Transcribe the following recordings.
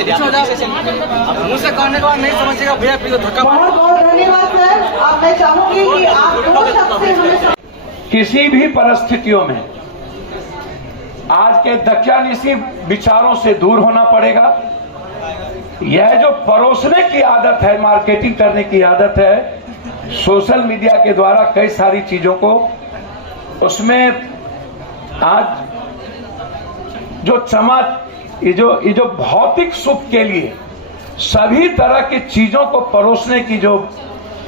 मुझसे कहने के बाद नहीं समझेगा भैया, धक्का। बहुत बहुत धन्यवाद सर। अब मैं चाहूंगी कि आप दो शब्द से हमें किसी भी परिस्थितियों में आज के दकियानुसी विचारों से दूर होना पड़ेगा। यह जो परोसने की आदत है, मार्केटिंग करने की आदत है, सोशल मीडिया के द्वारा कई सारी चीजों को, उसमें आज जो ये जो भौतिक सुख के लिए सभी तरह की चीजों को परोसने की जो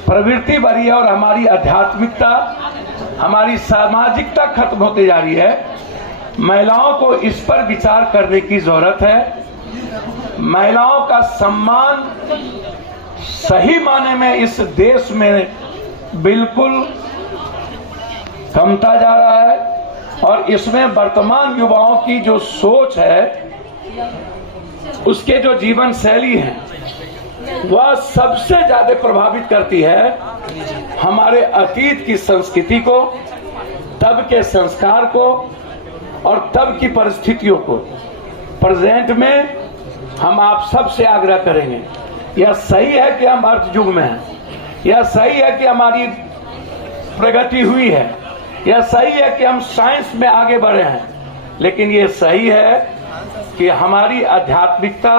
प्रवृत्ति बढ़ी है और हमारी आध्यात्मिकता, हमारी सामाजिकता खत्म होती जा रही है। महिलाओं को इस पर विचार करने की जरूरत है। महिलाओं का सम्मान सही माने में इस देश में बिल्कुल कमता जा रहा है और इसमें वर्तमान युवाओं की जो सोच है, उसके जो जीवन शैली है, वह सबसे ज्यादा प्रभावित करती है हमारे अतीत की संस्कृति को, तब के संस्कार को और तब की परिस्थितियों को। प्रेजेंट में हम आप सबसे आग्रह करेंगे, यह सही है कि हम अर्थ युग में हैं, यह सही है कि हमारी प्रगति हुई है, यह सही है कि हम साइंस में आगे बढ़े हैं, लेकिन यह सही है कि हमारी आध्यात्मिकता,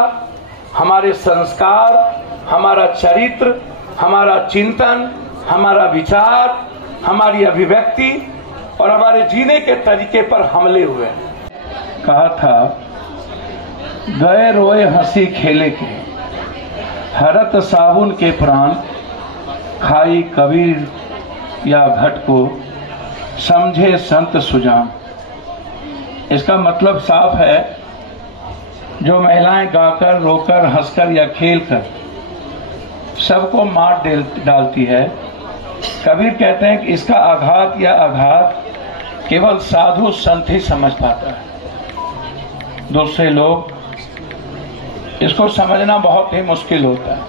हमारे संस्कार, हमारा चरित्र, हमारा चिंतन, हमारा विचार, हमारी अभिव्यक्ति और हमारे जीने के तरीके पर हमले हुए। कहा था, गए रोए हंसी खेले के, हरत साबुन के प्राण, खाई कबीर या घट को, समझे संत सुजान। इसका मतलब साफ है, जो महिलाएं गाकर, रोकर, हंसकर या खेलकर सबको मार डालती है, कबीर कहते हैं कि इसका आघात या आघात केवल साधु संत ही समझ पाता है। दूसरे लोग इसको समझना बहुत ही मुश्किल होता है।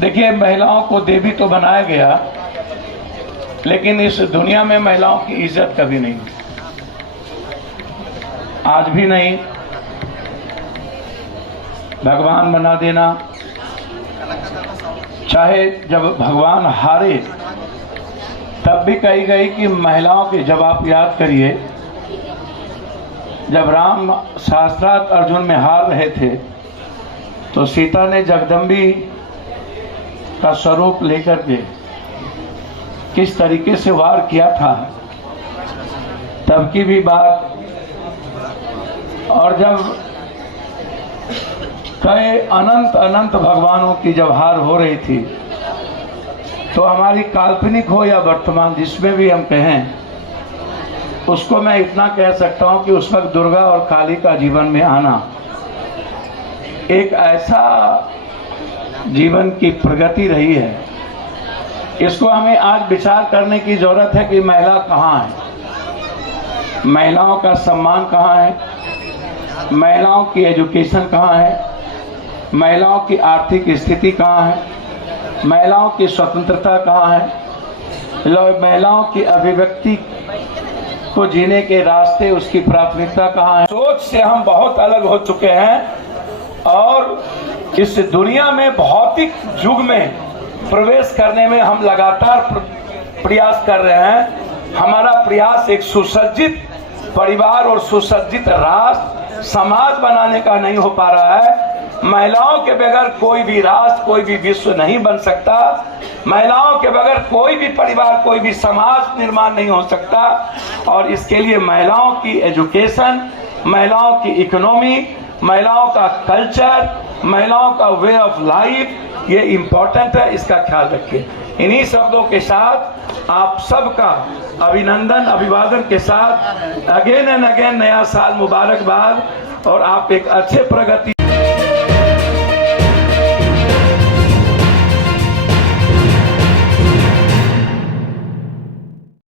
देखिए, महिलाओं को देवी तो बनाया गया, लेकिन इस दुनिया में महिलाओं की इज्जत कभी नहीं हुई, आज भी नहीं। भगवान बना देना, चाहे जब भगवान हारे तब भी कही गई कि महिलाओं की, जब आप याद करिए, जब राम शास्त्रार्थ अर्जुन में हार रहे थे तो सीता ने जगदम्बी का स्वरूप लेकर के किस तरीके से वार किया था, तब की भी बात। और जब कई अनंत अनंत भगवानों की जब हार हो रही थी, तो हमारी काल्पनिक हो या वर्तमान, जिसमें भी हम कहें, उसको मैं इतना कह सकता हूं कि उस वक्त दुर्गा और काली का जीवन में आना एक ऐसा जीवन की प्रगति रही है। इसको हमें आज विचार करने की जरूरत है कि महिला कहाँ है, महिलाओं का सम्मान कहाँ है, महिलाओं की एजुकेशन कहाँ है, महिलाओं की आर्थिक स्थिति कहाँ है, महिलाओं की स्वतंत्रता कहाँ है, महिलाओं की अभिव्यक्ति को जीने के रास्ते, उसकी प्राथमिकता कहाँ है। सोच से हम बहुत अलग हो चुके हैं और इस दुनिया में भौतिक युग में प्रवेश करने में हम लगातार प्रयास कर रहे हैं। हमारा प्रयास एक सुसज्जित परिवार और सुसज्जित राष्ट्र, समाज बनाने का नहीं हो पा रहा है। महिलाओं के बगैर कोई भी राष्ट्र, कोई भी विश्व नहीं बन सकता। महिलाओं के बगैर कोई भी परिवार, कोई भी समाज निर्माण नहीं हो सकता। और इसके लिए महिलाओं की एजुकेशन, महिलाओं की इकोनॉमी, महिलाओं का कल्चर, महिलाओं का वे ऑफ लाइफ, ये इम्पोर्टेंट है, इसका ख्याल रखिए। इन्हीं शब्दों के साथ आप सबका अभिनंदन, अभिवादन के साथ अगेन एंड अगेन नया साल मुबारकबाद, और आप एक अच्छे प्रगति